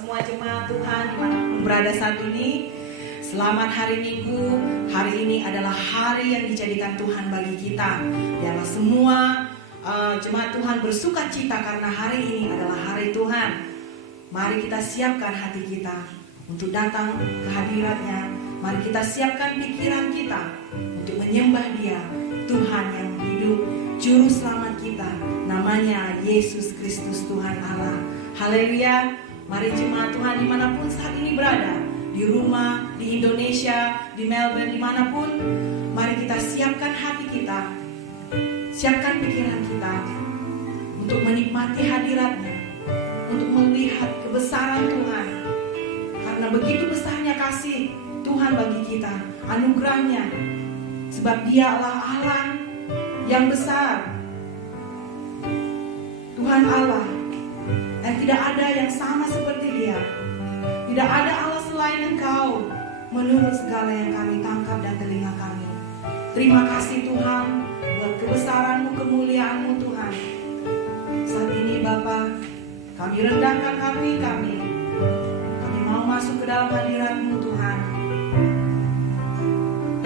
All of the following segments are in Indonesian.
semua jemaat Tuhan dimanapun berada saat ini. Selamat hari Minggu. Hari ini adalah hari yang dijadikan Tuhan bagi kita. Biarlah semua jemaat Tuhan bersuka cita karena hari ini adalah hari Tuhan. Mari kita siapkan hati kita untuk datang ke hadirat-Nya. Mari kita siapkan pikiran kita untuk menyembah Dia, Tuhan yang hidup, Juru Selamat kita. Namanya Yesus Kristus Tuhan Allah. Haleluya. Mari jemaat Tuhan dimanapun saat ini berada, di rumah, di Indonesia, di Melbourne, dimanapun, mari kita siapkan hati kita, siapkan pikiran kita untuk menikmati hadirat-Nya, untuk melihat kebesaran Tuhan. Karena begitu besarnya kasih Tuhan bagi kita, anugerah-Nya, sebab Dia adalah Allah yang besar, Tuhan Allah, dan tidak ada yang sama seperti Dia. Tidak ada Allah selain Engkau, menurut segala yang kami tangkap dan telinga kami. Terima kasih Tuhan buat kebesaran-Mu, kemuliaan-Mu Tuhan. Saat ini Bapa, kami rendahkan hati kami. Kami mau masuk ke dalam hadirat-Mu Tuhan.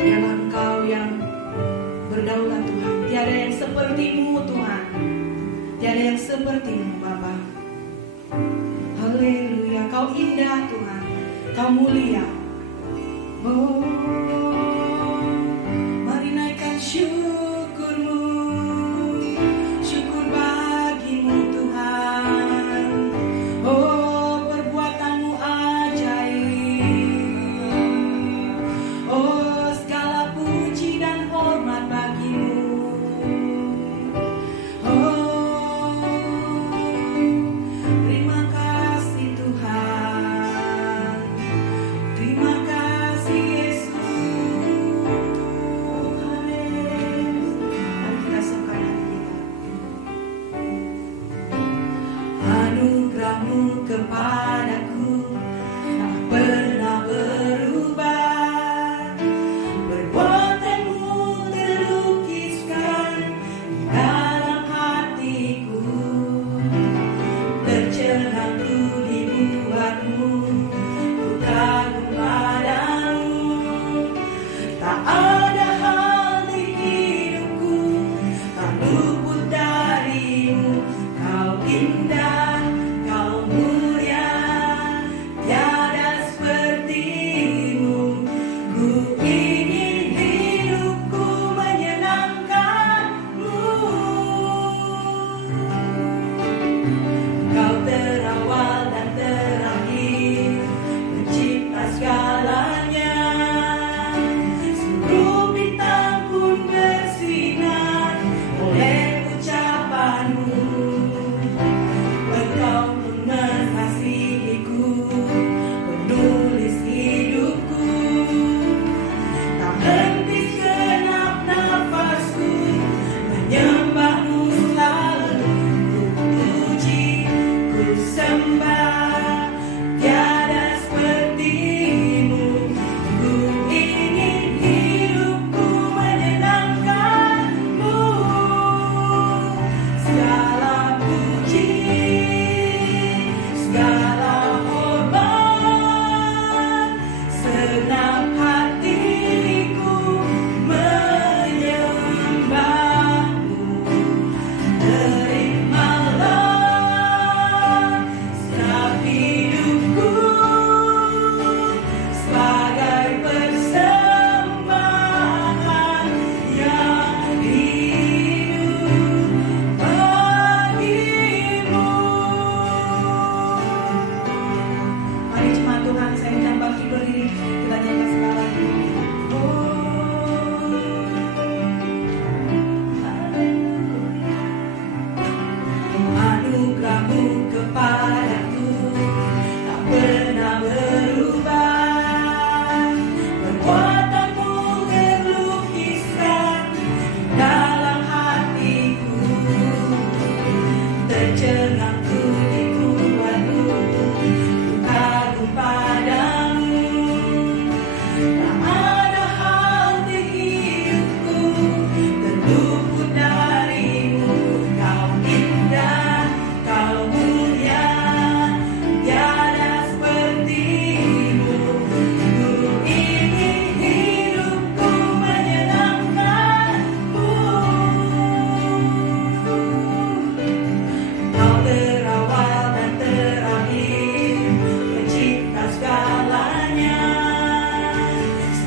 Biarlah Engkau yang berdaulat Tuhan. Tiada yang seperti-Mu Tuhan. Tiada yang seperti-Mu Bapa. Haleluya, Kau indah Tuhan, Kau mulia. Oh, mari naikkan syukur-Mu, syukur bagi-Mu Tuhan. Oh, perbuatan-Mu ajaib. Oh, segala puji dan hormat bagi-Mu. Terima kasih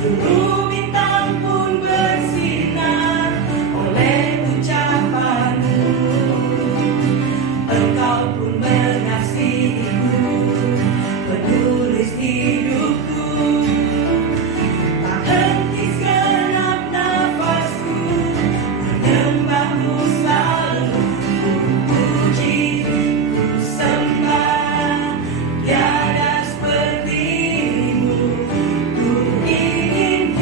seluruh bintang pun bersinar oleh ucapanmu. Engkau pun mengasihiku, menulis hidupku. Tak henti segenap nafasku, menyembahmu selalu. Ku puji, ku sembah, tiada sepertimu. Ku ingin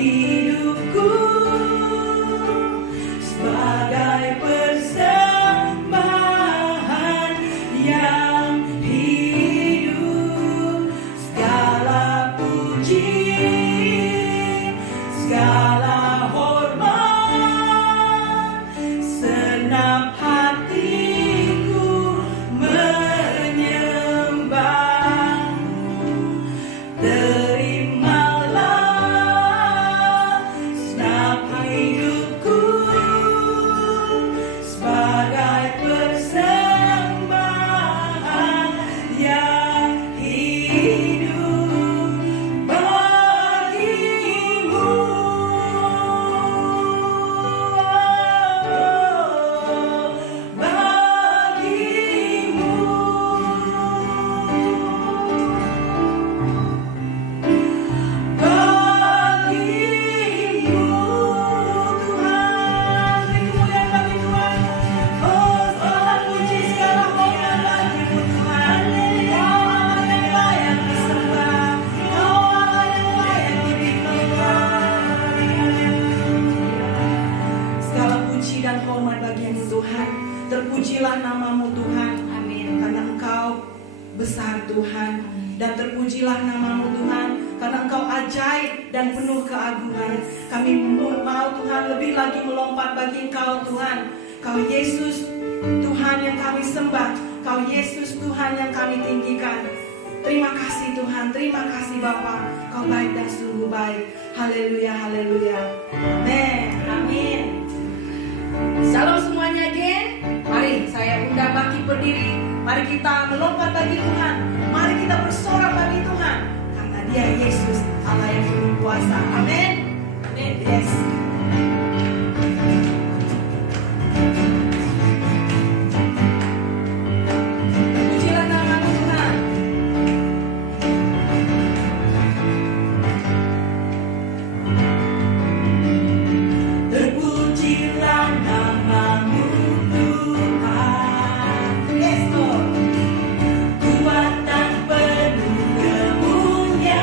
hidupku sebagai persembahan yang hidup. Segala puji, segala hormat, senap hatiku menyembahmu. Terimalah senap hidupku sebagai persembahan yang hidup bagimu. Terpujilah namamu Tuhan, amin. Karena Engkau besar Tuhan, dan terpujilah namamu Tuhan, karena Engkau ajaib dan penuh keagungan. Kami mau Tuhan lebih lagi melompat bagi Engkau Tuhan. Kau Yesus Tuhan yang kami sembah, Kau Yesus Tuhan yang kami tinggikan. Terima kasih Tuhan, terima kasih Bapa, Kau baik dan sungguh baik. Haleluya, haleluya. Amin, amin. Shalom semuanya, geng. Mari saya undang bagi berdiri. Mari kita melompat bagi Tuhan. Mari kita bersorak bagi Tuhan. Karena Dia Yesus, Allah yang penuh kuasa. Amin. Amin. Yes. Terpujilah namamu Tuhan. Terpujilah namamu Tuhan. Yes, Lord. Kuat dan penuh kemuliaan.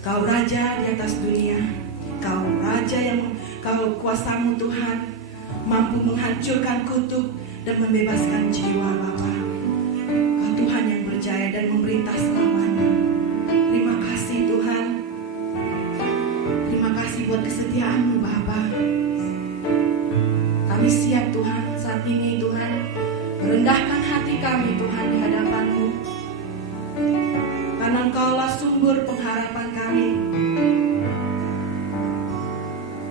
Kau Raja di atas dunia, Kau Raja yang Kau kuasamu Tuhan mampu menghancurkan kutuk dan membebaskan jiwa Bapa. Kau Tuhan yang berjaya dan memerintah selamanya. Terima kasih Tuhan. Terima kasih buat kesetiaan-Mu Bapa. Kami siap Tuhan saat ini Tuhan merendahkan hati kami Tuhan di hadapan-Mu. Karena Engkaulah sumber pengharapan kami.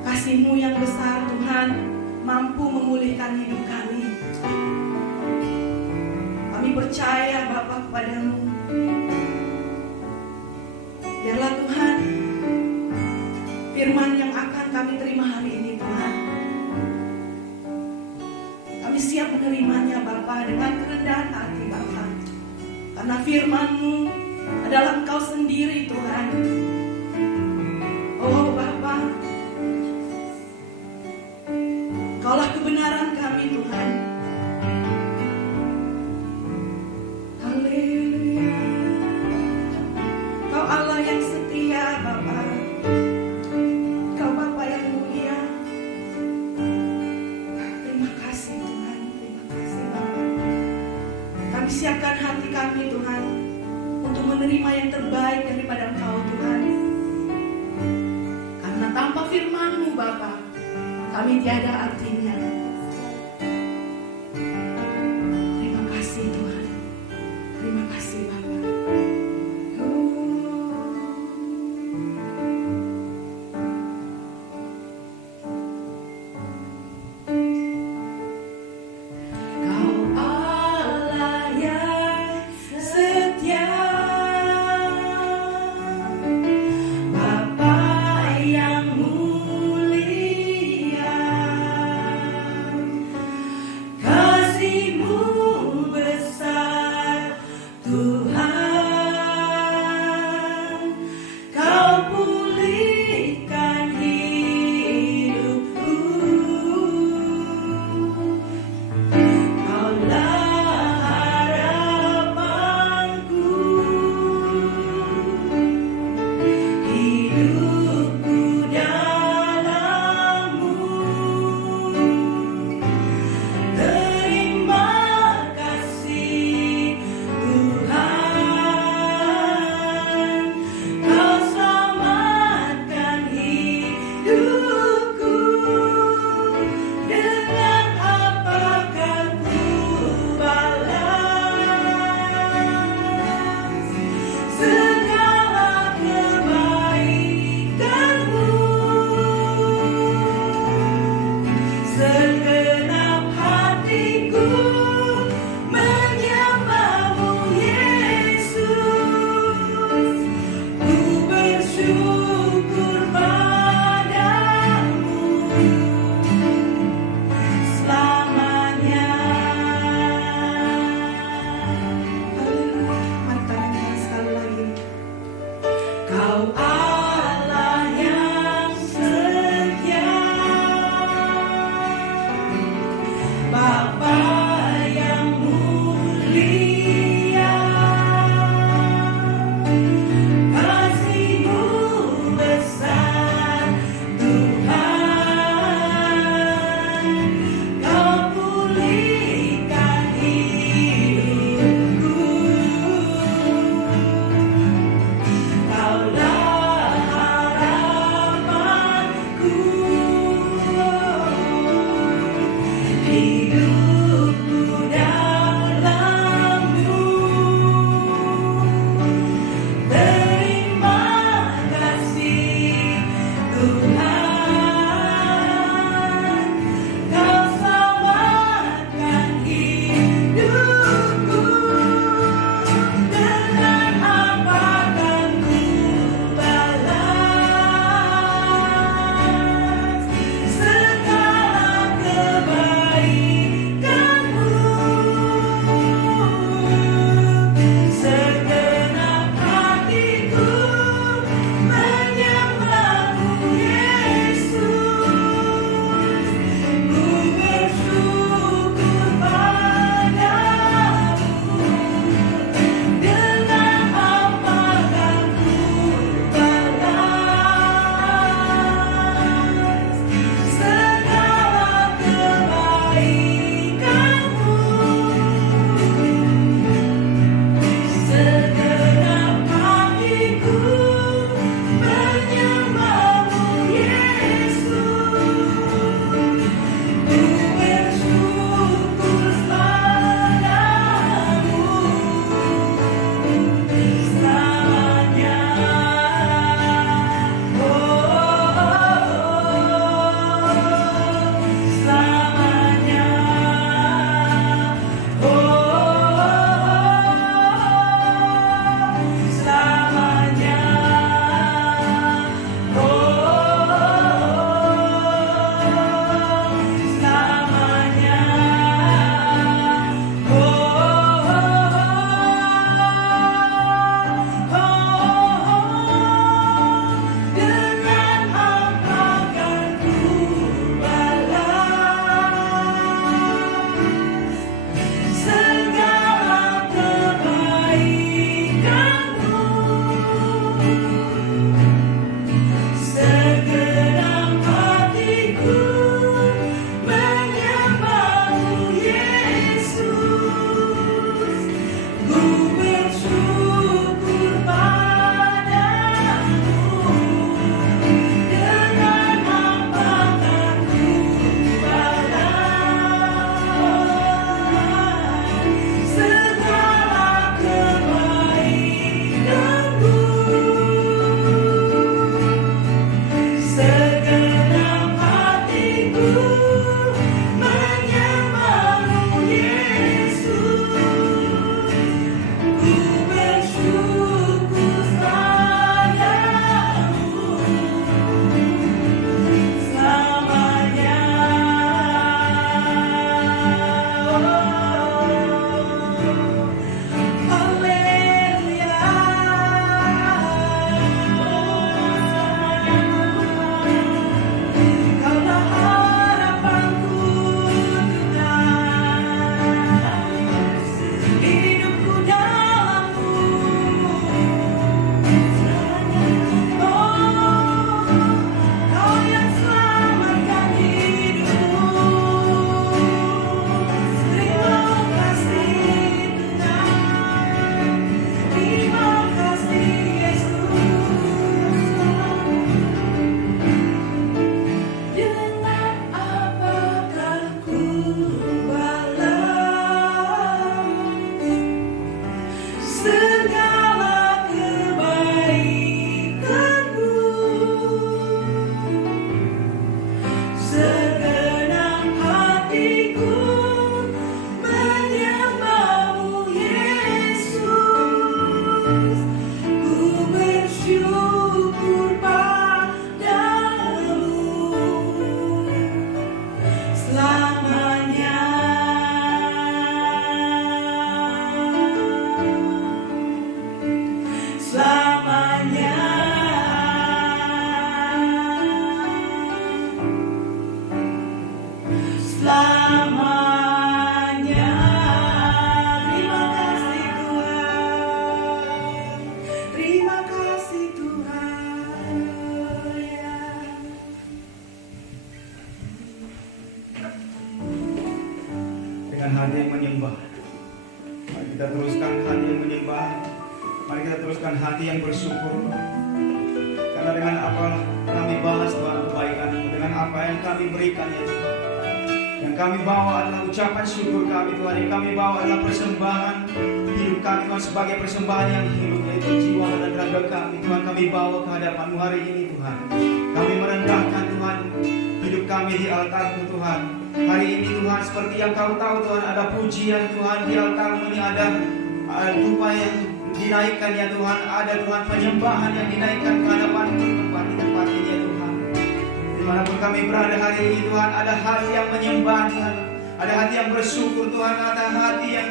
Kasih-Mu yang besar Tuhan mampu memulihkan hidup kami. Kami percaya Bapa kepada-Mu. Biarlah Tuhan firman yang akan kami terima hari ini Tuhan, kami siap menerimanya Bapa dengan kerendahan hati Bapa. Karena firman-Mu adalah Engkau sendiri Tuhan. Oh Bapa, Kaulah kebenaran kami Tuhan. Haleluya. Kau Allah yang setia Bapa. Kau Bapa yang mulia. Terima kasih Tuhan. Terima kasih Bapa. Kami siapkan hati kami Tuhan untuk menerima yang terbaik daripada Engkau Tuhan. Karena tanpa firman-Mu Bapa, kami tiada artinya. Terima kasih Tuhan. Terima kasih Bapa. Kau Allah yang setia, Bapa yang mulia. Kasih-Mu besar Tuhan. Kau pulihkan hidupku. Kaulah harapanku. Hidupku dalam-Mu. Terima kasih Tuhan, Kau selamatkan hidupku. Dengan apakah ku balas segala kebaikan-Mu? Segenap hatiku menyembah-Mu Yesus. Ku bersyukur padamu selamanya. Mari kita nyanyi sekali lagi. Kau Allah yang setia, Bapa yang mulia. Kasih-Mu besar Tuhan. Kau pulihkan hidupku. Kaulah hati yang bersyukur. Karena dengan apa kami balas Tuhan kebaikan, dengan apa yang kami berikan ya Tuhan. Yang kami bawa adalah ucapan syukur kami Tuhan. Yang kami bawa adalah persembahan hidup kami Tuhan, sebagai persembahan yang hidup, yaitu jiwa dan raga kami Tuhan. Kami bawa ke hadapan-Mu hari ini Tuhan. Kami merendahkan Tuhan hidup kami di altar-Mu Tuhan. Hari ini Tuhan, seperti yang Kau tahu Tuhan, ada pujian Tuhan di altar-Mu ini, ada dupa yang dinaikkan ya Tuhan, ada Tuhan penyembahan yang dinaikkan ke hadapan-Mu di tempat ini ya Tuhan. Dimanapun kami berada hari ini Tuhan, ada hati yang menyembah Tuhan, ada hati yang bersyukur Tuhan, ada hati yang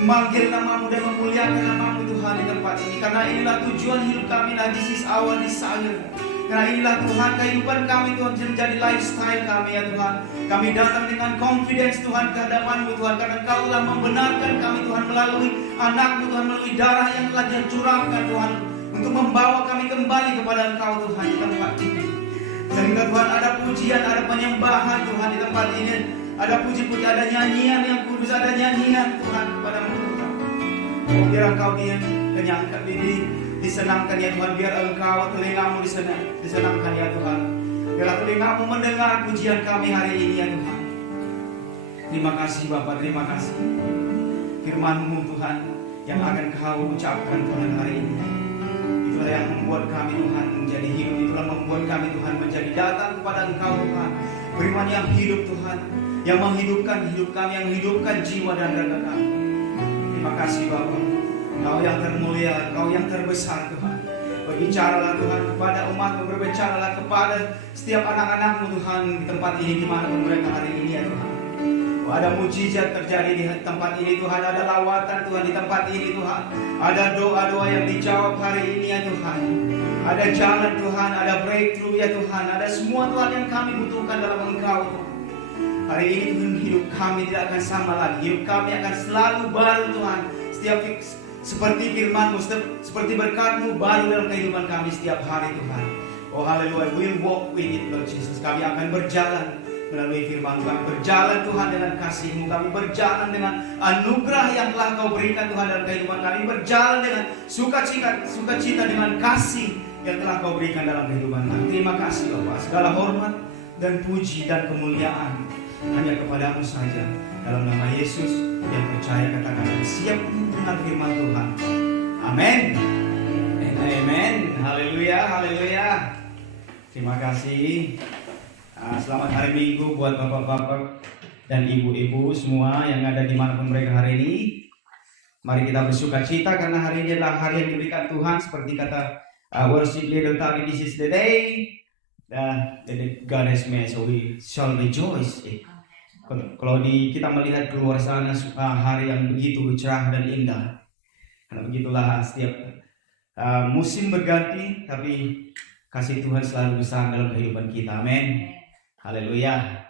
memanggil nama-Mu dan memuliakan nama-Mu Tuhan di tempat ini. Karena inilah tujuan hidup kami, this is our desire. Karena inilah Tuhan kehidupan kami Tuhan, menjadi lifestyle kami ya Tuhan. Kami datang dengan confidence Tuhan ke hadapan-Mu Tuhan, karena Engkau telah membenarkan kami Tuhan melalui anak-Mu Tuhan, melalui darah yang telah dicurahkan Tuhan, untuk membawa kami kembali kepada Engkau Tuhan di tempat ini. Sehingga Tuhan ada pujian, ada penyembahan Tuhan di tempat ini. Ada puji-puji, ada nyanyian yang kudus, ada nyanyian Tuhan kepada-Mu Tuhan. Oh biar Engkau kenyangkan ini, disenangkan ya Tuhan, biar Engkau telinga-Mu disenangkan ya Tuhan. Biarlah telinga-Mu mendengar pujian kami hari ini ya Tuhan. Terima kasih Bapa, terima kasih. Firman-Mu Tuhan yang akan Kau ucapkan Tuhan hari ini, itulah yang membuat kami Tuhan menjadi hidup. Itulah membuat kami Tuhan menjadi datang kepada Engkau Tuhan. Firman yang hidup Tuhan, yang menghidupkan hidup kami, yang menghidupkan jiwa dan raga kami. Terima kasih Bapa, Kau yang termulia, Kau yang terbesar Tuhan. Berbicaralah Tuhan kepada umat-Mu, berbicaralah kepada setiap anak-anak-Mu Tuhan di tempat ini, dimanapun mereka hari ini ya Tuhan. Ada mujizat terjadi di tempat ini Tuhan, ada lawatan Tuhan di tempat ini Tuhan. Ada doa-doa yang dijawab hari ini ya Tuhan. Ada jalan Tuhan, ada breakthrough ya Tuhan. Ada semua Tuhan yang kami butuhkan dalam Engkau Tuhan. Hari ini Tuhan, hidup kami tidak akan sama lagi. Hidup kami akan selalu baru Tuhan. Setiap seperti firman-Mu, seperti berkat-Mu baru dalam kehidupan kami setiap hari Tuhan. Oh haleluya, we'll walk with it Lord Jesus. Kami akan berjalan melalui firman-Mu, kami berjalan Tuhan dengan kasih-Mu, kami berjalan dengan anugerah yang telah Kau berikan Tuhan dalam kehidupan kami, berjalan dengan sukacita dengan kasih yang telah Kau berikan dalam kehidupan kami. Terima kasih Bapa, segala hormat dan puji dan kemuliaan hanya kepada-Mu saja. Dalam nama Yesus yang percaya katakan siap mendengar firman Tuhan. Amin. Amin. Haleluya, haleluya. Terima kasih. Selamat hari Minggu buat bapak-bapak dan ibu-ibu semua yang ada dimanapun mereka hari ini. Mari kita bersuka cita karena hari ini adalah hari yang diberikan Tuhan. Seperti kata worship leader tadi, this is the day that God has made, so we shall rejoice. Kalau kita melihat keluar sana hari yang begitu cerah dan indah. Karena begitulah setiap musim berganti, tapi kasih Tuhan selalu besar dalam kehidupan kita. Amin. Haleluya.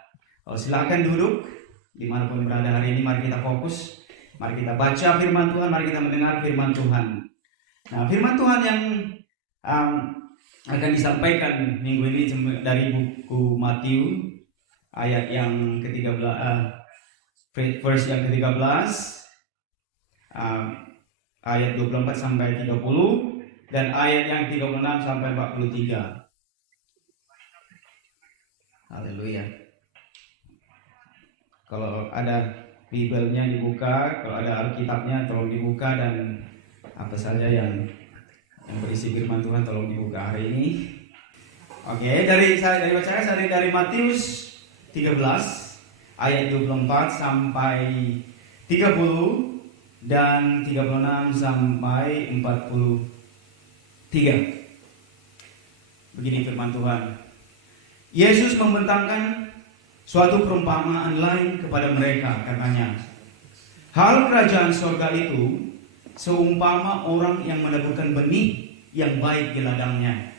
Silakan duduk dimanapun berada hari ini. Mari kita fokus. Mari kita baca firman Tuhan. Mari kita mendengar firman Tuhan. Nah, firman Tuhan yang akan disampaikan minggu ini dari buku Matius, ayat yang ke-13, verse yang ke-13, ayat 24 sampai 30, dan ayat yang 36 sampai 43. Haleluya. Kalau ada Bibelnya dibuka, kalau ada Alkitabnya tolong dibuka, dan apa saja yang berisi firman Tuhan tolong dibuka hari ini. Oke, dari bacaan dari Matius 13 ayat 24 sampai 30 dan 36 sampai 43. Begini firman Tuhan. Yesus membentangkan suatu perumpamaan lain kepada mereka, katanya, hal kerajaan surga itu seumpama orang yang menaburkan benih yang baik di ladangnya.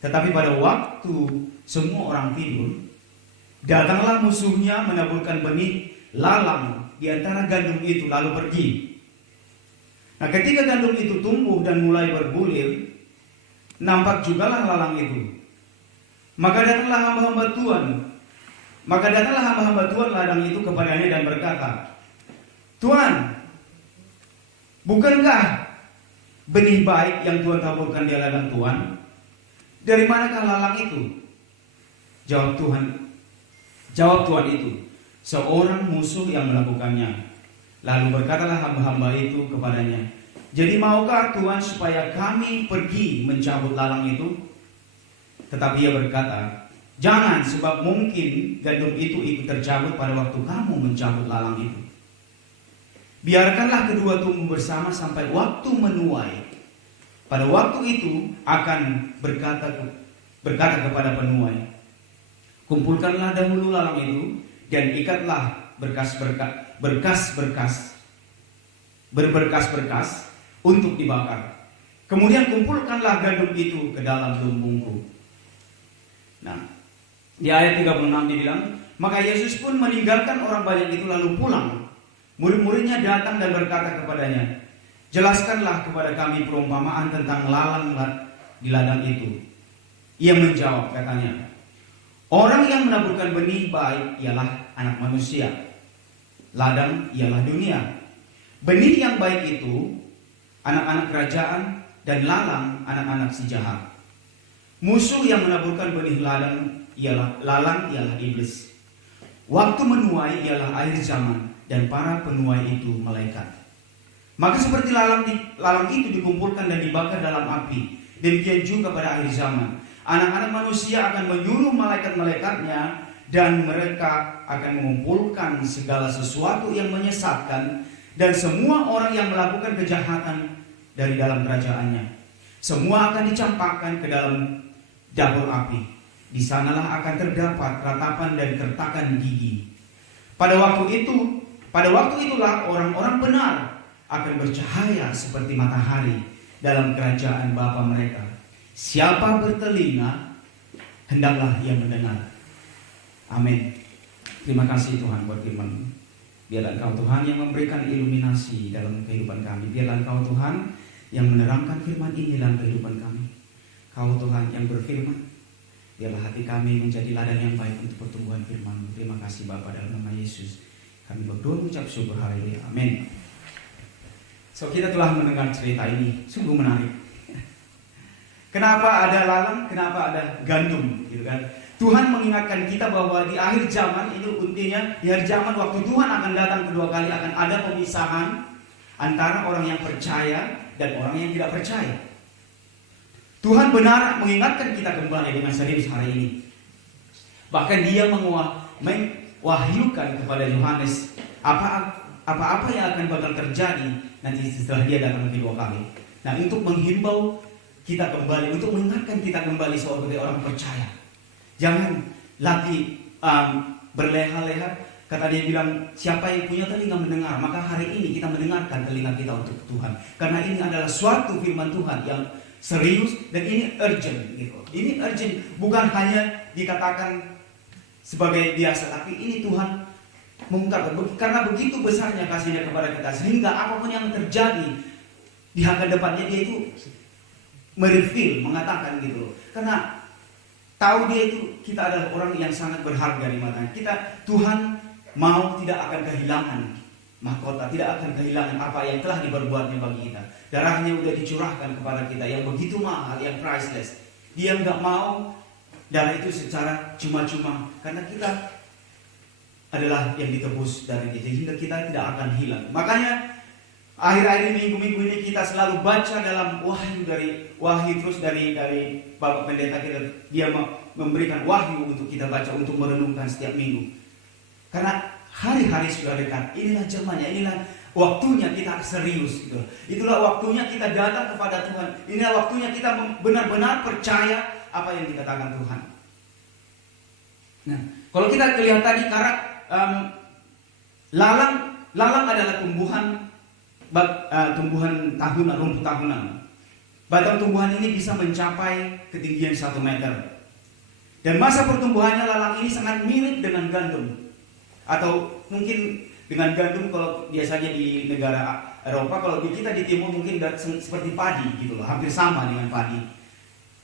Tetapi pada waktu semua orang tidur, datanglah musuhnya menaburkan benih lalang di antara gandum itu lalu pergi. Nah, ketika gandum itu tumbuh dan mulai berbulir, nampak jugalah lalang itu. Maka datanglah hamba-hamba Tuhan ladang itu kepadanya dan berkata, Tuhan, bukankah benih baik yang Tuhan taburkan di ladang Tuhan? Dari manakah lalang itu? Jawab Tuhan itu, seorang musuh yang melakukannya. Lalu berkatalah hamba-hamba itu kepadanya, jadi maukah Tuhan supaya kami pergi mencabut lalang itu? Tetapi ia berkata, jangan, sebab mungkin gandum itu ikut tercabut pada waktu kamu mencabut lalang itu. Biarkanlah kedua tumbuh bersama sampai waktu menuai. Pada waktu itu akan berkata kepada penuai, kumpulkanlah dahulu lalang itu dan ikatlah berberkas untuk dibakar. Kemudian kumpulkanlah gandum itu ke dalam lumbungku. Nah, di ayat 36 dibilang, maka Yesus pun meninggalkan orang banyak itu lalu pulang. Murid-muridnya datang dan berkata kepadanya, jelaskanlah kepada kami perumpamaan tentang lalang di ladang itu. Ia menjawab, katanya, orang yang menaburkan benih baik ialah anak manusia. Ladang ialah dunia. Benih yang baik itu anak-anak kerajaan, dan lalang anak-anak si jahat. Musuh yang menaburkan benih lalang ialah iblis. Waktu menuai ialah akhir zaman, dan para penuai itu malaikat. Maka seperti lalang itu dikumpulkan dan dibakar dalam api, demikian juga pada akhir zaman anak-anak manusia akan menyuruh malaikat-malaikatnya, dan mereka akan mengumpulkan segala sesuatu yang menyesatkan dan semua orang yang melakukan kejahatan dari dalam kerajaannya. Semua akan dicampakkan ke dalam dapur api. Di sanalah akan terdapat ratapan dan kertakan gigi. Pada waktu itulah orang-orang benar akan bercahaya seperti matahari dalam kerajaan Bapa mereka. Siapa bertelinga, hendaklah ia mendengar. Amin. Terima kasih Tuhan buat firman. Biarlah Engkau Tuhan yang memberikan iluminasi dalam kehidupan kami. Biarlah Engkau Tuhan yang menerangkan firman ini dalam kehidupan kami. Kau Tuhan yang berfirman. Biarlah hati kami menjadi ladang yang baik untuk pertumbuhan firman. Terima kasih Bapa, dalam nama Yesus kami berdoa mengucap syukur hari ini. Amin. So, kita telah mendengar cerita ini, sungguh menarik. Kenapa ada lalang, kenapa ada gandum, gitu kan? Tuhan mengingatkan kita bahwa di akhir zaman itu intinya, di akhir zaman waktu Tuhan akan datang kedua kali, akan ada pemisahan antara orang yang percaya dan orang yang tidak percaya. Tuhan benar mengingatkan kita kembali dengan serius hari ini. Bahkan dia mengwahyukan kepada Yohanes apa-apa yang akan bakal terjadi nanti setelah dia datang kedua kali. Nah, untuk menghimbau kita kembali, untuk mengingatkan kita kembali sebagai orang percaya. Jangan lagi berleha-leha. Kata dia bilang, siapa yang punya telinga mendengar, maka hari ini kita mendengarkan telinga kita untuk Tuhan. Karena ini adalah suatu firman Tuhan yang serius dan ini urgent gitu. Ini urgent, bukan hanya dikatakan sebagai biasa, tapi ini Tuhan mengungkapkan karena begitu besarnya kasihnya kepada kita, sehingga apapun yang terjadi di hadapannya dia itu mereveal, mengatakan gitu loh. Karena tahu dia itu kita adalah orang yang sangat berharga di matanya. Tuhan mau tidak akan kehilangan mahkota, tidak akan kehilangan apa yang telah diperbuatnya bagi kita. Darahnya sudah dicurahkan kepada kita yang begitu mahal, yang priceless. Dia nggak mau darah itu secara cuma-cuma, karena kita adalah yang ditebus dari dia, sehingga kita tidak akan hilang. Makanya akhir-akhir minggu-minggu ini kita selalu baca dalam wahyu terus dari Bapak Pendeta kita. Dia memberikan wahyu untuk kita baca, untuk merenungkan setiap minggu. Karena hari-hari sudah dekat. Inilah zamannya, inilah waktunya kita serius gitu. Itulah waktunya kita datang kepada Tuhan. Inilah waktunya kita benar-benar percaya apa yang dikatakan Tuhan. Nah, kalau kita lihat tadi lalang adalah tumbuhan tahunan, rumput tahunan. Batang tumbuhan ini bisa mencapai ketinggian 1 meter. Dan masa pertumbuhannya lalang ini sangat mirip dengan gandum. Atau mungkin dengan gandum kalau biasanya di negara Eropa, kalau di kita di timur mungkin seperti padi gitu loh, hampir sama dengan padi.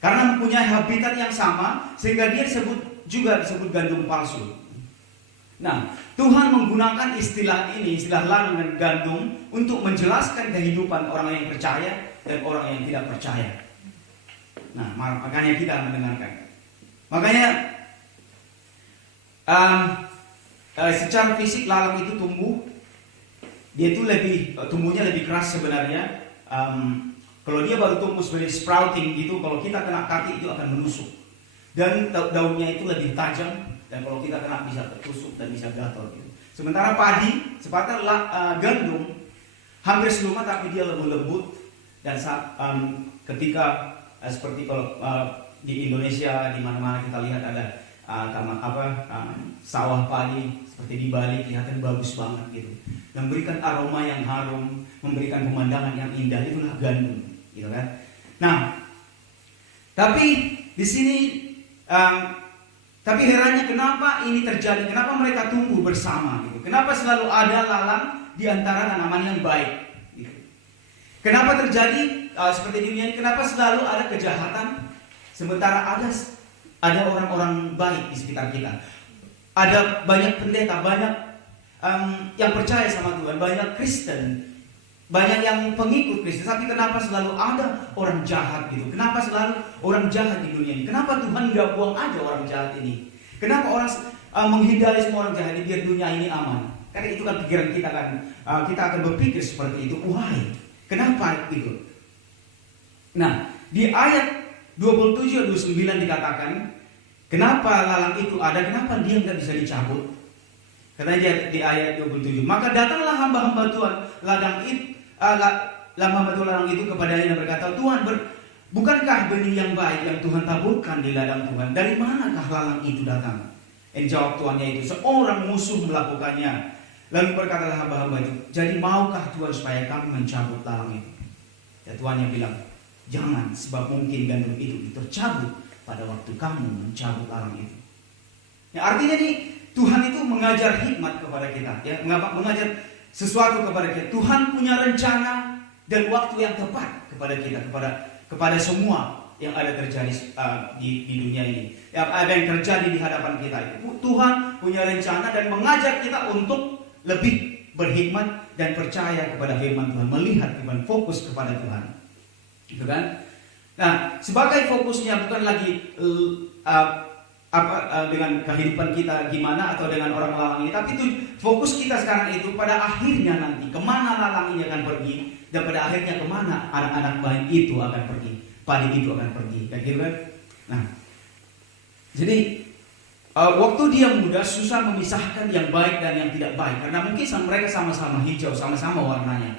Karena mempunyai habitat yang sama, sehingga dia disebut gandum palsu. Nah, Tuhan menggunakan istilah ini, istilah lalang dan gandum, untuk menjelaskan kehidupan orang yang percaya dan orang yang tidak percaya. Nah, makanya kita mendengarkan. Makanya secara fisik lalang itu tumbuh, dia itu tumbuhnya lebih keras sebenarnya. Kalau dia baru tumbuh sebagai sprouting gitu, kalau kita kena kaki itu akan menusuk. Dan daunnya itu lebih tajam, dan kalau kita kena bisa tertusuk dan bisa gatal gitu. Sementara padi, gandum hampir seluma tapi dia lebih lembut, dan ketika seperti kalau di Indonesia di mana-mana kita lihat ada sawah padi seperti di Bali kelihatan bagus banget gitu, memberikan aroma yang harum, memberikan pemandangan yang indah, itulah gandum, gitu kan. Nah, tapi di sini tapi herannya kenapa ini terjadi? Kenapa mereka tumbuh bersama gitu? Kenapa selalu ada lalang di antara tanaman yang baik? Gitu. Kenapa terjadi seperti di dunia ini? Kenapa selalu ada kejahatan sementara ada orang-orang baik di sekitar kita? Ada banyak pendeta, banyak yang percaya sama Tuhan, banyak Kristen, banyak yang pengikut Kristus. Tapi kenapa selalu ada orang jahat gitu? Kenapa selalu orang jahat di dunia ini? Kenapa Tuhan nggak buang aja orang jahat ini? Kenapa orang menghindari semua orang jahat ini biar dunia ini aman? Karena itu kan pikiran kita kan. Kita akan berpikir seperti itu. Why? Kenapa itu? Nah, di ayat 27-29 dikatakan, kenapa lalang itu ada? Kenapa dia nggak bisa dicabut? Katanya di ayat 27, maka datanglah hamba-hamba Tuhan ladang itu kepadanya dan berkata, Tuhan, bukankah benih yang baik yang Tuhan taburkan di ladang Tuhan? Dari manakah lalang itu datang? Jawab tuannya itu, seorang musuh melakukannya. Lalu berkatalah hamba-hamba itu, jadi maukah Tuhan supaya kami mencabut lalang itu? Ya, tuannya bilang, jangan, sebab mungkin gandum itu tercabut pada waktu kamu mencabut lalang itu. Ya, artinya nih, Tuhan itu mengajar hikmat kepada kita, ya, mengajar sesuatu kepada kita. Tuhan punya rencana dan waktu yang tepat kepada kita, kepada semua yang ada terjadi di dunia ini, yang ada yang terjadi di hadapan kita. Tuhan punya rencana dan mengajar kita untuk lebih berhikmat dan percaya kepada firman Tuhan, melihat Tuhan, fokus kepada Tuhan, gitu kan? Nah, sebagai fokusnya bukan lagi dengan kehidupan kita gimana atau dengan orang lalang ini, tapi itu fokus kita sekarang itu pada akhirnya nanti kemana lalang ini akan pergi, dan pada akhirnya kemana anak-anak baik itu akan pergi, padi itu akan pergi, kayak gitu kan? Nah, jadi waktu dia muda susah memisahkan yang baik dan yang tidak baik, karena mungkin mereka sama-sama hijau, sama-sama warnanya.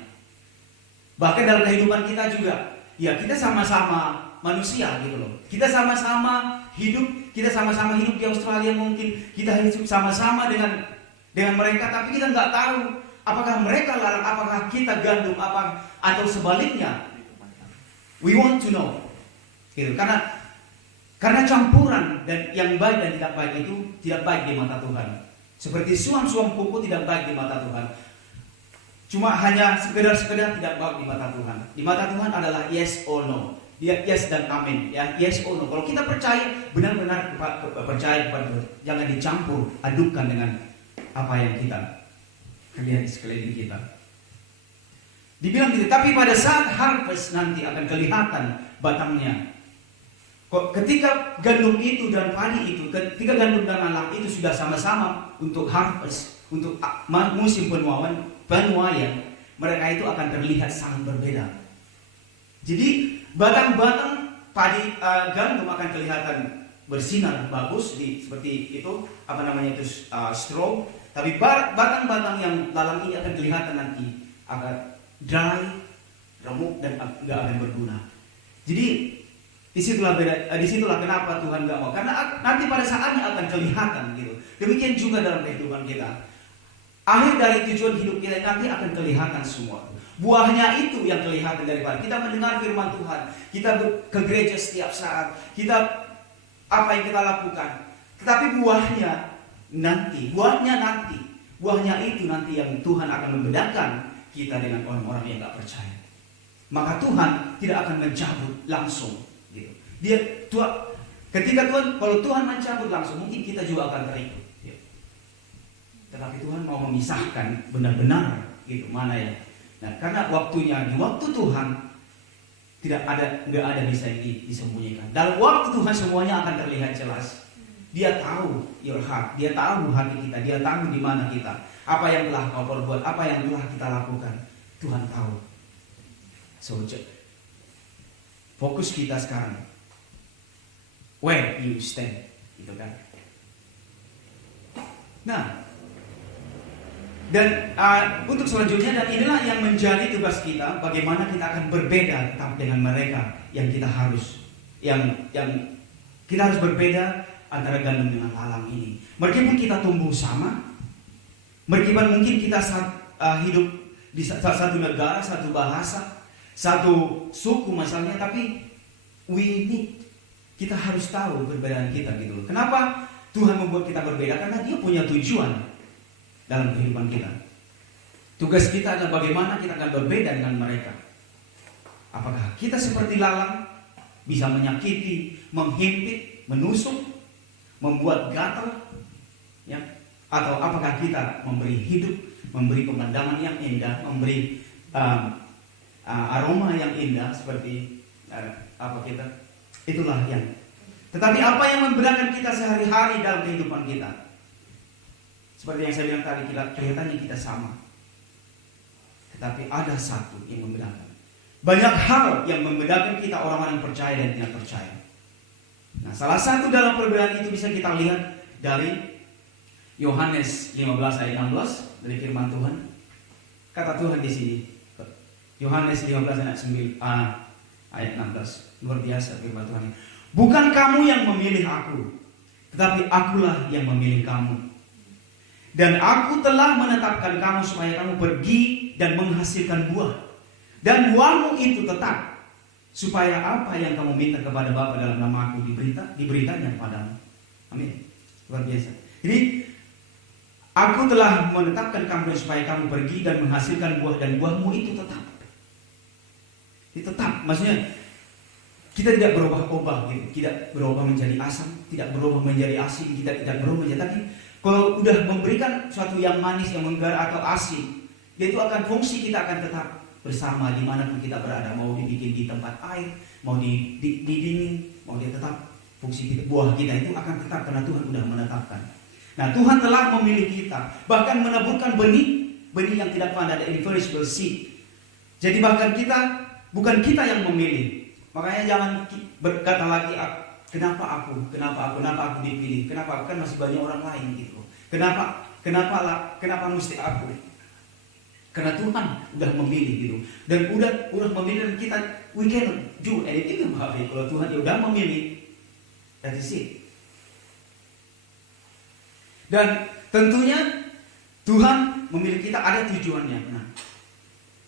Bahkan dalam kehidupan kita juga, ya kita sama-sama manusia gitu loh. Kita sama-sama hidup di Australia, mungkin kita hidup sama-sama dengan mereka, tapi kita nggak tahu apakah mereka lalang, apakah kita gandum, atau sebaliknya. We want to know, gitu. Karena campuran dan yang baik dan tidak baik itu tidak baik di mata Tuhan. Seperti suam-suam kuku tidak baik di mata Tuhan. Cuma hanya sekedar tidak baik di mata Tuhan. Di mata Tuhan adalah yes or no. Dia yes dan amin, ya, yes or no. Kalau kita percaya, benar-benar percaya kepada Tuhan, jangan dicampur adukkan dengan apa yang kita lihat di sekeliling kita. Dibilang gitu, tapi pada saat harvest nanti akan kelihatan batangnya. Ketika gandum itu dan padi itu, ketika gandum dan lalang itu sudah sama-sama untuk harvest, untuk musim penuaian, mereka itu akan terlihat sangat berbeda. Jadi batang-batang padi gandum akan kelihatan bersinar bagus seperti itu, straw. Tapi batang-batang yang lalang ini akan kelihatan nanti akan dry, remuk, dan nggak akan berguna. Jadi disitulah kenapa Tuhan nggak mau, karena nanti pada saatnya akan kelihatan gitu. Demikian juga dalam kehidupan kita. Akhir dari tujuan hidup kita nanti akan kelihatan semua. Buahnya itu yang kelihatan daripada kita mendengar firman Tuhan, kita ke gereja setiap saat, apa yang kita lakukan. Tetapi buahnya itu nanti yang Tuhan akan membedakan kita dengan orang-orang yang nggak percaya. Maka Tuhan tidak akan mencabut langsung. Gitu. Kalau Tuhan mencabut langsung, mungkin kita juga akan terikut. Gitu. Tetapi Tuhan mau memisahkan benar-benar gitu mana ya. Nah, karena di waktu Tuhan nggak ada bisa disembunyikan. Dalam waktu Tuhan semuanya akan terlihat jelas. Dia tahu your heart, dia tahu hati kita, dia tahu di mana kita, apa yang telah kau perbuat, apa yang telah kita lakukan. Tuhan tahu. So, fokus kita sekarang, where you stand, gitu kan? Nah, dan untuk selanjutnya, dan inilah yang menjadi tugas kita, bagaimana kita akan berbeda tetap dengan mereka yang kita harus, yang kita harus berbeda antara gandum dengan lalang ini. Meskipun kita tumbuh sama, meskipun mungkin kita hidup di satu negara, satu bahasa, satu suku misalnya, tapi kita harus tahu perbedaan kita gitu. Kenapa Tuhan membuat kita berbeda? Karena Dia punya tujuan dalam kehidupan kita. Tugas kita adalah bagaimana kita akan berbeda dengan mereka. Apakah kita seperti lalang, bisa menyakiti, menghimpit, menusuk, membuat gatal, ya? Atau apakah kita memberi hidup, memberi pemandangan yang indah, memberi aroma yang indah seperti apa kita? Itulah yang. Tetapi apa yang membedakan kita sehari-hari dalam kehidupan kita? Seperti yang saya bilang tadi, kelihatannya kita sama. Tetapi ada satu yang membedakan. Banyak hal yang membedakan kita orang-orang percaya dan tidak percaya. Nah, salah satu dalam perbedaan itu bisa kita lihat dari Yohanes 15 ayat 16 dari firman Tuhan. Kata Tuhan di sini, Yohanes 15 ayat 16. Luar biasa firman Tuhan. Bukan kamu yang memilih aku, tetapi akulah yang memilih kamu. Dan aku telah menetapkan kamu supaya kamu pergi dan menghasilkan buah. Dan buahmu itu tetap, supaya apa yang kamu minta kepada Bapa dalam nama aku diberitanya padamu. Amin. Luar biasa. Jadi, aku telah menetapkan kamu supaya kamu pergi dan menghasilkan buah, dan buahmu itu tetap. Itu tetap, maksudnya kita tidak berubah-ubah gitu, tidak berubah menjadi asam, tidak berubah menjadi asin, kita tidak berubah menjadi, tapi kalau udah memberikan sesuatu yang manis, yang menggar atau asin, itu akan fungsi kita akan tetap bersama dimanapun kita berada, mau dibikin di tempat air, mau di dingin, mau dia tetap fungsi kita, buah kita itu akan tetap karena Tuhan sudah menetapkan. Nah, Tuhan telah memilih kita, bahkan menaburkan benih yang tidak pandai, the imperishable seed. Jadi bahkan bukan kita yang memilih. Makanya jangan berkata lagi, kenapa aku dipilih, kenapa kan masih banyak orang lain gitu. Kenapa mesti aku? Karena Tuhan udah memilih gitu. Dan udah memilih, dan kita we cannot do anything about it. Kalau Tuhan udah memilih, that is it. Dan tentunya Tuhan memilih kita ada tujuannya. Nah,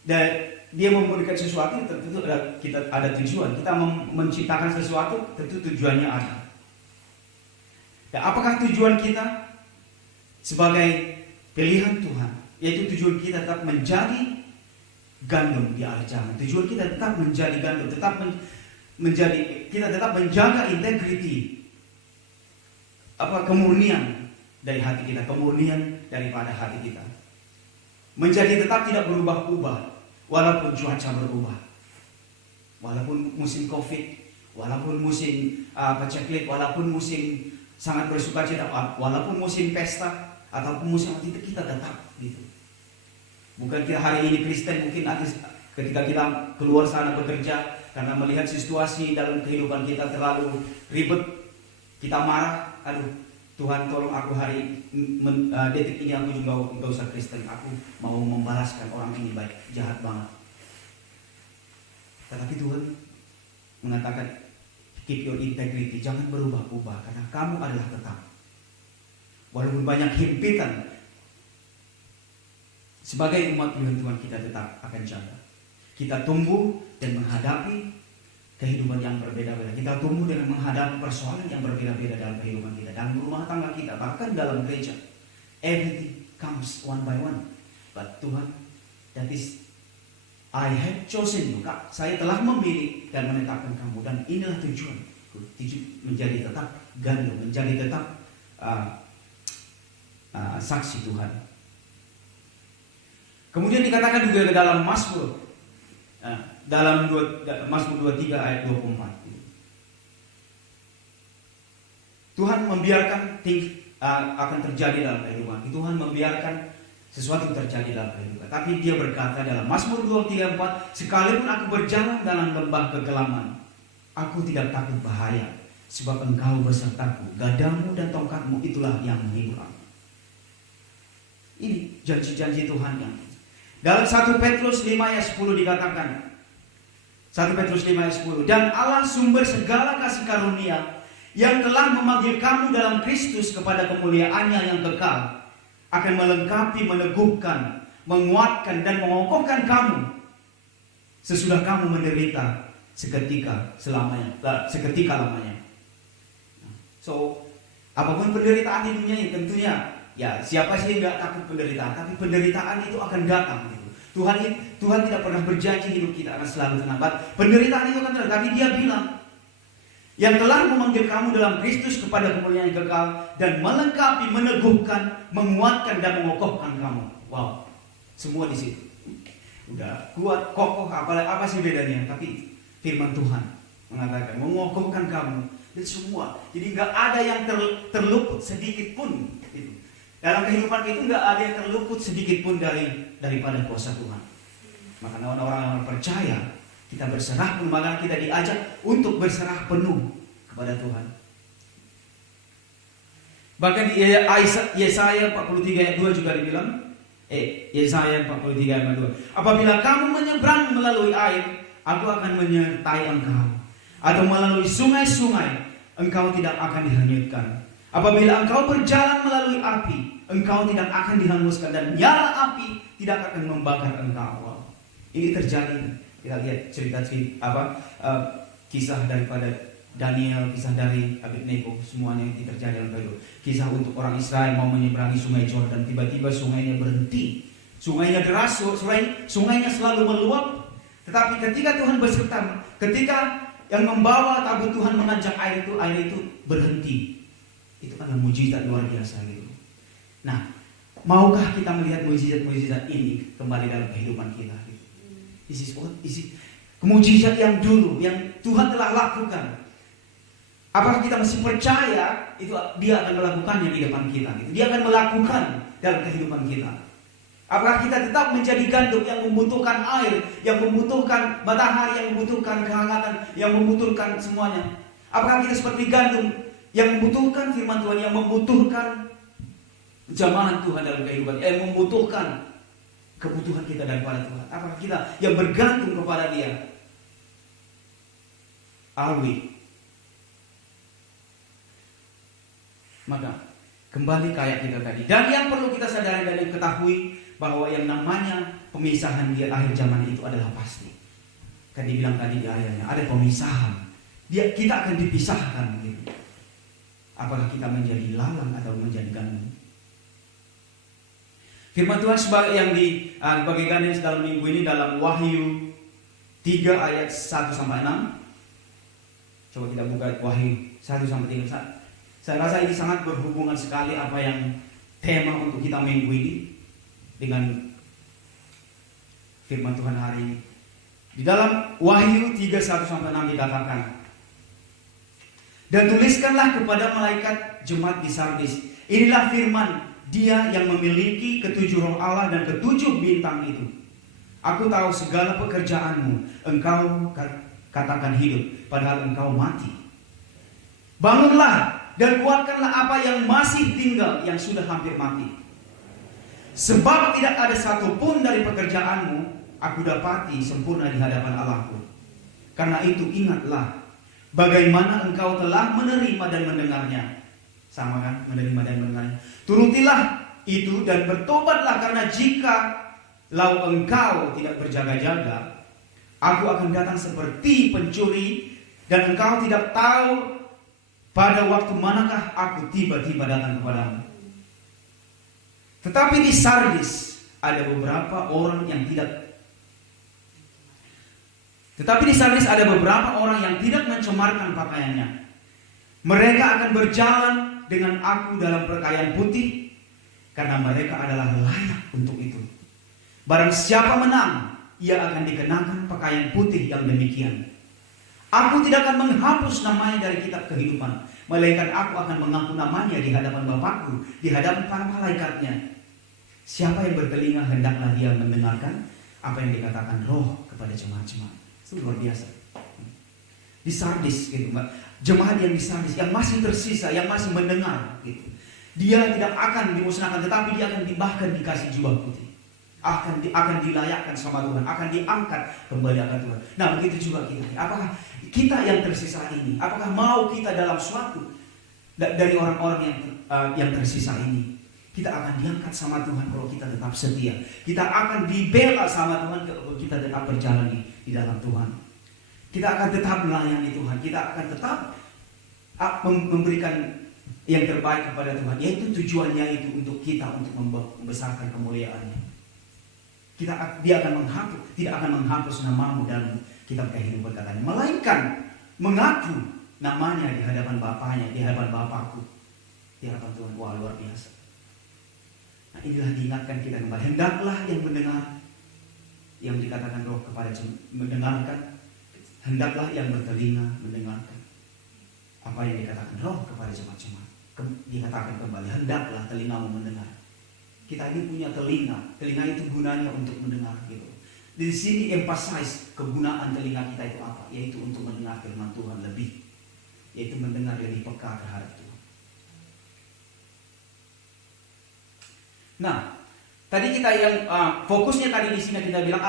dan Dia memberikan sesuatu, tentu kita ada tujuan. Kita menciptakan sesuatu, tentu tujuannya ada. Dan apakah tujuan kita sebagai pilihan Tuhan? Yaitu tujuan kita tetap menjadi gandum di akhir zaman. Tujuan kita tetap menjadi gandum, kita tetap menjaga integriti, kemurnian dari hati kita, kemurnian daripada hati kita. Menjadi tetap tidak berubah-ubah, walaupun cuaca berubah, walaupun musim COVID, walaupun musim paceklik, walaupun musim sangat bersukacita, walaupun musim pesta ataupun musim itu kita tetap gitu. Bukan kita hari ini Kristen, mungkin ketika kita keluar sana bekerja karena melihat situasi dalam kehidupan kita terlalu ribet, kita marah, aduh Tuhan tolong aku hari detik ini aku juga nggak usah Kristen, aku mau membalaskan orang ini baik, jahat banget. Tetapi Tuhan mengatakan keep your integrity, jangan berubah-ubah karena kamu adalah tetap. Walaupun banyak himpitan, sebagai umat Tuhan kita tetap akan jaga. Kita tumbuh dan menghadapi kehidupan yang berbeda-beda. Kita tumbuh dengan menghadapi persoalan yang berbeda-beda dalam kehidupan kita, dalam rumah tangga kita, bahkan dalam gereja. Everything comes one by one. But Tuhan, that is, I have chosen you. Saya telah memilih dan menetapkan kamu, dan inilah tujuan menjadi tetap gandum, menjadi tetap saksi Tuhan. Kemudian dikatakan juga dalam Mazmur dalam Mazmur 23 ayat 24. Tuhan membiarkan akan terjadi dalam kehidupan. Tuhan membiarkan sesuatu terjadi dalam kehidupan. Tapi dia berkata dalam Mazmur 23 4, sekalipun aku berjalan dalam lembah kegelaman, aku tidak takut bahaya, sebab Engkau besertaku, gadamu dan tongkatmu itulah yang menghibur aku. Ini janji-janji Tuhan yang dalam 1 Petrus 5 ayat 10 dikatakan, 1 Petrus 5 ayat 10, dan Allah sumber segala kasih karunia yang telah memanggil kamu dalam Kristus kepada kemuliaannya yang kekal, akan melengkapi, meneguhkan, menguatkan dan mengokohkan kamu sesudah kamu menderita seketika lamanya. So, apapun penderitaan di dunia ini tentunya, ya siapa sih yang gak takut penderitaan, tapi penderitaan itu akan datang gitu. Tuhan tidak pernah berjanji hidup kita akan selalu tenang. Penderitaan itu akan datang, tapi dia bilang yang telah memanggil kamu dalam Kristus kepada kemuliaan yang kekal dan melengkapi, meneguhkan, menguatkan dan mengokohkan kamu. Wow, semua di situ. Udah kuat, kokoh, apa sih bedanya? Tapi firman Tuhan mengatakan mengokohkan kamu dan semua. Jadi nggak ada yang terluput sedikit pun. Gitu. Dalam kehidupan itu nggak ada yang terluput sedikit pun daripada kuasa Tuhan. Maka orang-orang yang percaya, kita berserah penuh, maka kita diajak untuk berserah penuh kepada Tuhan. Bahkan di Yesaya 43 ayat 2 juga dibilang, Yesaya 43 ayat 2, apabila kamu menyeberang melalui air, aku akan menyertai engkau. Atau melalui sungai-sungai, engkau tidak akan dihanyutkan. Apabila engkau berjalan melalui api, engkau tidak akan dihanguskan, dan nyala api tidak akan membakar engkau. Wow. Ini terjadi. Kita lihat kisah daripada Daniel, kisah dari Abednego, semuanya yang terjadi dalam kehidupan. Kisah untuk orang Israel mau menyeberangi sungai Jordan, tiba-tiba sungainya berhenti. Sungainya deras, sungainya selalu meluap. Tetapi ketika Tuhan beserta, ketika yang membawa tabut Tuhan mengajak air itu berhenti. Itu adalah mujizat luar biasa gitu. Nah, maukah kita melihat mujizat-mujizat ini kembali dalam kehidupan kita? Mujizat yang dulu yang Tuhan telah lakukan. Apakah kita masih percaya itu dia akan melakukannya di depan kita? Gitu. Dia akan melakukan dalam kehidupan kita. Apakah kita tetap menjadi gandum yang membutuhkan air, yang membutuhkan matahari, yang membutuhkan kehangatan, yang membutuhkan semuanya? Apakah kita seperti gandum yang membutuhkan firman Tuhan, yang membutuhkan jamahan Tuhan dalam kehidupan, yang membutuhkan kebutuhan kita daripada Tuhan? Apakah kita yang bergantung kepada Dia? Are we? Maka kembali kayak kita tadi. Dan yang perlu kita sadari dan ketahui bahwa yang namanya pemisahan di akhir zaman itu adalah pasti. Kan dibilang tadi di ayatnya ada pemisahan. Kita akan dipisahkan gitu. Apakah kita menjadi lalang atau menjadi gandum? Firman Tuhan sebagai yang dibagikan dalam minggu ini dalam Wahyu 3 ayat 1 sampai 6. Coba kita buka Wahyu 1 sampai 3. Saya rasa ini sangat berhubungan sekali apa yang tema untuk kita minggu ini dengan firman Tuhan hari ini. Di dalam Wahyu 3 1 sampai 6 dikatakan, dan tuliskanlah kepada malaikat jemaat di Sardis, inilah firman Dia yang memiliki ketujuh roh Allah dan ketujuh bintang itu. Aku tahu segala pekerjaanmu, engkau katakan hidup, padahal engkau mati. Bangunlah dan kuatkanlah apa yang masih tinggal, yang sudah hampir mati. Sebab tidak ada satupun dari pekerjaanmu aku dapati sempurna di hadapan Allahku. Karena itu ingatlah bagaimana engkau telah menerima dan mendengarnya. Sama kan? Menerima dan mendengarnya. Turutilah itu dan bertobatlah, karena jika lau engkau tidak berjaga-jaga, aku akan datang seperti pencuri, dan engkau tidak tahu pada waktu manakah aku tiba-tiba datang kepadamu. Tetapi di Sardis ada beberapa orang yang tidak mencemarkan pakaiannya. Mereka akan berjalan dengan aku dalam pakaian putih, karena mereka adalah layak untuk itu. Barang siapa menang ia akan dikenakan pakaian putih yang demikian. Aku tidak akan menghapus namanya dari kitab kehidupan, melainkan aku akan mengaku namanya di hadapan Bapakku, di hadapan para malaikatnya. Siapa yang bertelinga hendaklah dia mendengarkan apa yang dikatakan Roh kepada jemaat-jemaat. Itu luar biasa. Di Sardis gitu, Mbak. Jemaat yang di Sardis yang masih tersisa, yang masih mendengar gitu. Dia tidak akan dimusnahkan, tetapi dia akan bahkan dikasih jubah putih. Akan dilayakkan sama Tuhan, akan diangkat kembali akan Tuhan. Nah, begitu juga kita. Apakah kita yang tersisa ini, apakah mau kita dalam suatu dari orang-orang yang tersisa ini? Kita akan diangkat sama Tuhan kalau kita tetap setia. Kita akan dibela sama Tuhan kalau kita tetap berjalan di dalam Tuhan. Kita akan tetap melayani Tuhan. Kita akan tetap memberikan yang terbaik kepada Tuhan. Yaitu tujuannya itu untuk kita, untuk membesarkan kemuliaan-Nya. Dia akan tidak akan menghapus namamu dalam kitab kehidupan katanya. Melainkan mengaku namanya di hadapan Bapaknya, di hadapan Bapakku, di hadapan Tuhan. Wah, luar biasa. Nah, inilah diingatkan kita kembali. Hendaklah yang mendengar yang dikatakan Roh kepada mendengarkan. Hendaklah yang bertelinga mendengarkan apa yang dikatakan Roh kepada jemaat-jemaat. Dikatakan kembali, hendaklah telingamu mendengar. Kita ini punya telinga. Telinga itu gunanya untuk mendengar gitu. Di sini emphasize kegunaan telinga kita itu apa? Yaitu untuk mendengar firman Tuhan lebih. Yaitu mendengar lebih peka terhadap Tuhan. Nah, tadi kita yang fokusnya tadi di sini kita bilang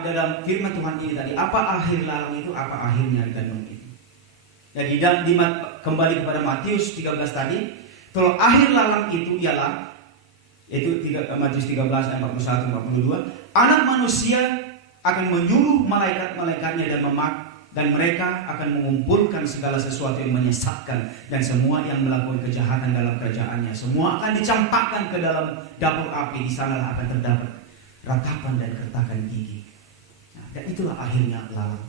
dalam firman Tuhan ini tadi, apa akhir lalang itu, apa akhirnya gandum itu. Jadi kembali kepada Matius 13 tadi, kalau akhir lalang itu ialah Matius 13 ayat 41-42, anak manusia akan menyuruh malaikat-malaikatnya dan mereka akan mengumpulkan segala sesuatu yang menyesatkan dan semua yang melakukan kejahatan dalam kerajaannya. Semua akan dicampakkan ke dalam dapur api. Di sanalah akan terdapat ratapan dan kertakan gigi. Nah, dan itulah akhirnya lalang.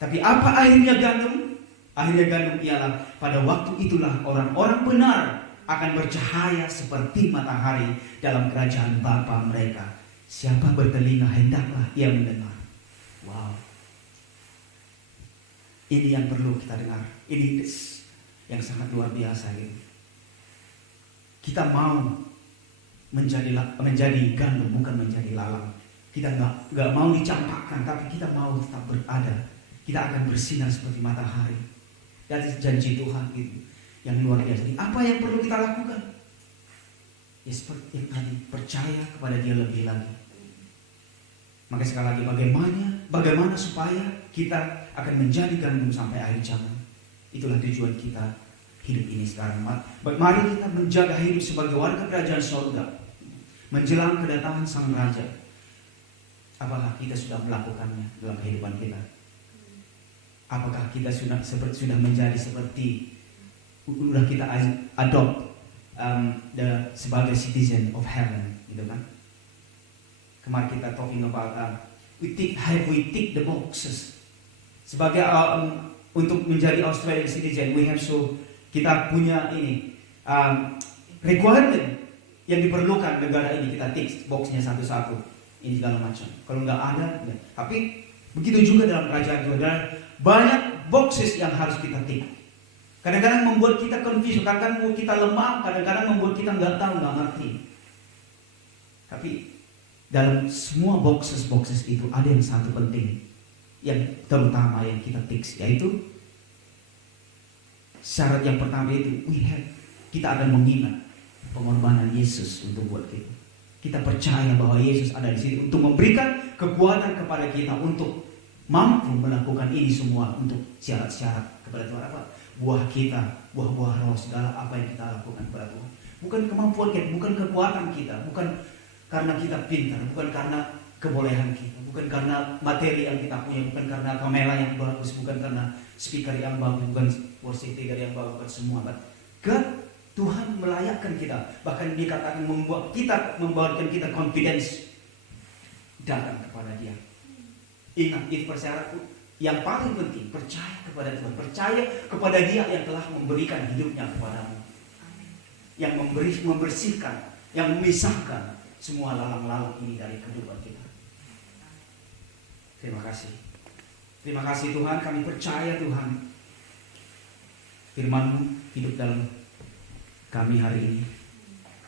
Tapi apa akhirnya gandum? Akhirnya gandum ialah pada waktu itulah orang-orang benar akan bercahaya seperti matahari dalam kerajaan Bapa mereka. Siapa bertelinga hendaklah ia mendengar. Wow. Ini yang perlu kita dengar. Ini yang sangat luar biasa gitu. Kita mau menjadi gandum, bukan menjadi lalang. Kita nggak mau dicampakkan, tapi kita mau tetap berada. Kita akan bersinar seperti matahari. Dan janji Tuhan gitu, yang luar biasa. Apa yang perlu kita lakukan? Ya seperti yang tadi, percaya kepada Dia lebih lagi. Maka sekali lagi, bagaimana supaya kita akan menjadi gandum sampai akhir zaman. Itulah tujuan kita hidup ini sekarang. Mari kita menjaga hidup sebagai warga kerajaan surga menjelang kedatangan Sang Raja. Apakah kita sudah melakukannya dalam kehidupan kita? Apakah kita sudah menjadi seperti sudah kita adopt sebagai citizen of heaven, gitu kan? Kemarin kita talking about we tick the boxes sebagai untuk menjadi Australian citizen. Kita punya ini requirement yang diperlukan negara ini, kita tick boxnya satu-satu ini segala macam. Kalau nggak ada, ya. Tapi begitu juga dalam kerajaan Tuhan, banyak boxes yang harus kita tick. Kadang-kadang membuat kita confused, kadang-kadang membuat kita lemah, kadang-kadang membuat kita nggak tahu, nggak ngerti. Tapi dalam semua boxes itu ada yang satu penting, yang terutama yang kita tick, yaitu syarat yang pertama itu kita akan mengingat pengorbanan Yesus untuk buat kita. Kita percaya bahwa Yesus ada di sini untuk memberikan kekuatan kepada kita untuk mampu melakukan ini semua, untuk syarat-syarat kepada Tuhan. Apa? Buah kita, buah-buah roh, segala apa yang kita lakukan kepada Tuhan. Bukan kemampuan kita, bukan kekuatan kita, bukan karena kita pintar, bukan karena kebolehan kita, bukan karena materi yang kita punya, bukan karena kamera yang bagus, bukan karena speaker yang bagus, bukan worship leader yang bagus, bukan semua. Tuhan melayakkan kita, bahkan dikatakan membuatkan kita confidence datang kepada Dia. Ingat, itu persyarat yang paling penting, percaya kepada Tuhan, percaya kepada Dia yang telah memberikan hidupnya kepadamu, yang membersihkan, yang memisahkan semua lalang-lalang ini dari kehidupan kita. Terima kasih. Terima kasih Tuhan, kami percaya Tuhan firman-Mu hidup dalam kami hari ini.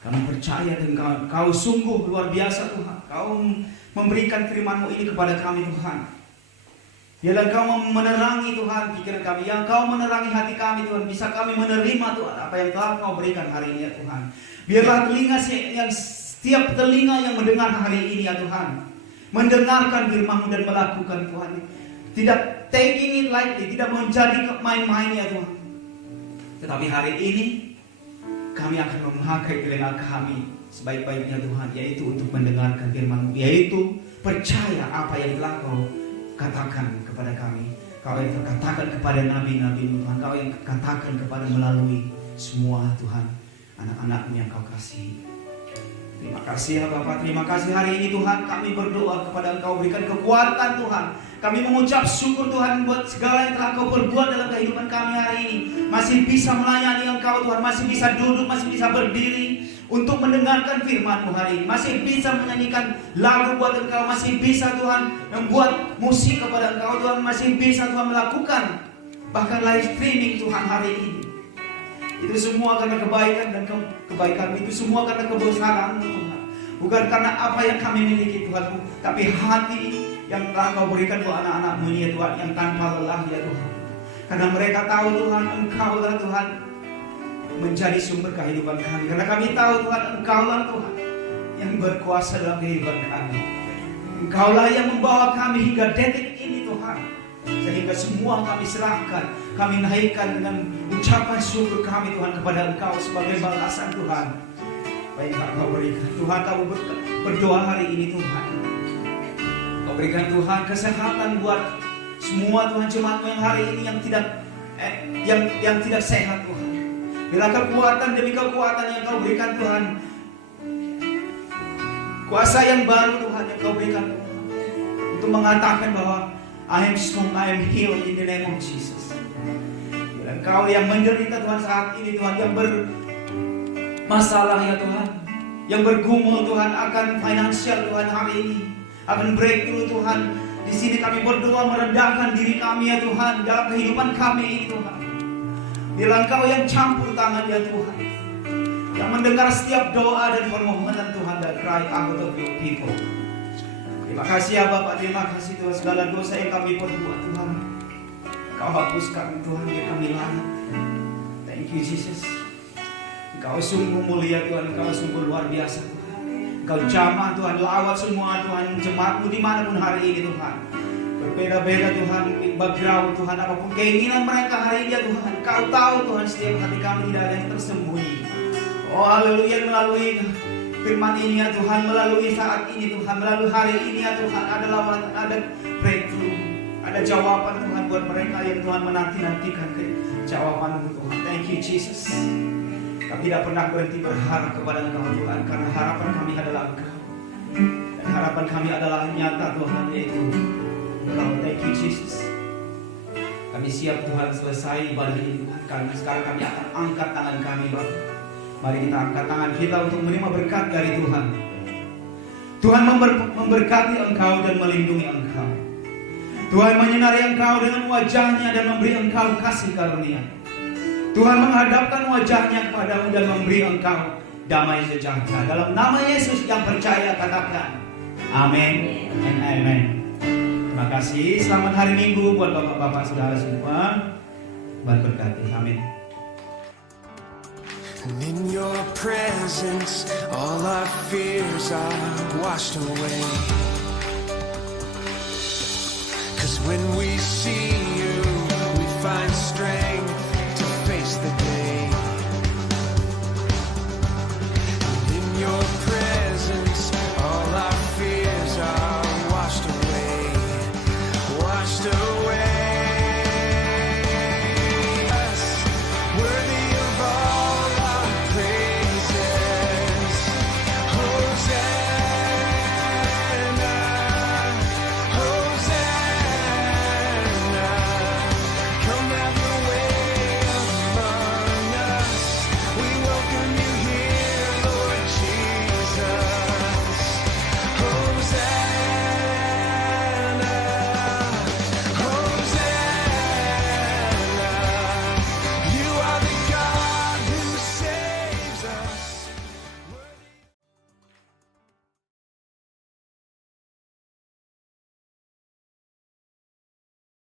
Kami percaya dan Kau sungguh luar biasa Tuhan. Kau memberikan firman-Mu ini kepada kami Tuhan. Biarlah Kau menerangi Tuhan pikiran kami, yang Kau menerangi hati kami Tuhan. Bisa kami menerima Tuhan apa yang telah Kau berikan hari ini ya Tuhan. Biarlah setiap telinga yang mendengar hari ini ya Tuhan, mendengarkan firman-Mu dan melakukan Tuhan. Tidak taking it lightly, tidak menjadi main-main ya Tuhan. Tetapi hari ini kami akan memakai telinga kami sebaik-baiknya Tuhan, yaitu untuk mendengarkan firman-Mu, yaitu percaya apa yang telah Kau katakan kepada kami. Kau yang katakan kepada nabi-nabi Tuhan, Kau yang katakan kepada melalui semua Tuhan anak-anak-Mu yang Kau kasih. Terima kasih ya Bapak, terima kasih hari ini Tuhan. Kami berdoa kepada Engkau, berikan kekuatan Tuhan. Kami mengucap syukur Tuhan buat segala yang telah Kau perbuat dalam kehidupan kami hari ini. Masih bisa melayani Engkau Tuhan, masih bisa duduk, masih bisa berdiri untuk mendengarkan firman-Mu hari ini. Masih bisa menyanyikan lagu buat Engkau, masih bisa Tuhan membuat musik kepada Engkau Tuhan, masih bisa Tuhan melakukan bahkan live streaming Tuhan hari ini. Itu semua karena kebaikan dan kebaikan, itu semua karena kebesaran-Mu Tuhan. Bukan karena apa yang kami miliki Tuhan, tapi hati yang telah Kau berikan buat anak-anak-Mu ya Tuhan, yang tanpa lelah ya Tuhan. Karena mereka tahu Tuhan, Engkau-lah Tuhan menjadi sumber kehidupan kami. Karena kami tahu Tuhan, Engkau-lah Tuhan yang berkuasa dalam kehidupan kami. Engkau-lah yang membawa kami hingga detik ini Tuhan. Sehingga semua kami serahkan, kami naikkan dengan ucapan syukur kami Tuhan kepada Engkau sebagai balasan Tuhan apa yang Kau berikan. Tuhan, Kau berdoa hari ini Tuhan, Kau berikan Tuhan kesehatan buat semua Tuhan jemaat-Mu yang hari ini yang tidak sehat Tuhan. Bila kekuatan demi kekuatan yang Kau berikan Tuhan, kuasa yang baru Tuhan yang Kau berikan Tuhan, untuk mengatakan bahwa I am strong, I am healed in the name of Jesus. Dan Kau yang menderita Tuhan saat ini Tuhan, yang bermasalah ya Tuhan, yang bergumul Tuhan akan finansial Tuhan hari ini, akan breakthrough Tuhan. Di sini kami berdoa merendahkan diri kami ya Tuhan dalam kehidupan kami ini Tuhan. Bila Engkau yang campur tangan ya Tuhan, yang mendengar setiap doa dan permohonan Tuhan, dan cry out of your people. Terima kasih ya Bapak, terima kasih Tuhan, segala dosa yang kami perbuat Tuhan Kau hapuskan Tuhan, biar kami layak. Thank you Jesus. Engkau sungguh mulia Tuhan, Engkau sungguh luar biasa Tuhan. Engkau jamah Tuhan, lawat semua Tuhan jemaat-Mu dimanapun hari ini Tuhan. Berbeda-beda Tuhan, background Tuhan, apapun keinginan mereka hari ini ya Tuhan, Kau tahu Tuhan setiap hati kami, tidak ada yang tersembunyi. Oh haleluya, melalui firman ini ya Tuhan, melalui saat ini Tuhan, melalui hari ini ya Tuhan, ada lawatan, ada breakthrough, ada jawaban Tuhan buat mereka yang Tuhan menanti-nantikan jawaban-Mu Tuhan. Thank you Jesus. Kami tidak pernah berhenti berharap kepada Engkau Tuhan, karena harapan kami adalah Engkau, dan harapan kami adalah nyata Tuhan, yaitu Engkau. Thank you Jesus. Kami siap Tuhan selesai ibadah ini Tuhan, karena sekarang kami akan angkat tangan kami Bapak. Mari kita angkat tangan kita untuk menerima berkat dari Tuhan. Tuhan memberkati Engkau dan melindungi Engkau. Tuhan menyinari Engkau dengan wajah-Nya dan memberi Engkau kasih karunia. Tuhan menghadapkan wajah-Nya kepadamu dan memberi Engkau damai sejahtera. Dalam nama Yesus yang percaya katakan amin and amen. Terima kasih. Selamat hari Minggu buat bapak-bapak saudara semua. Tuhan berkati. Amin. And in your presence, all our fears are washed away. 'Cause when we see you, we find strength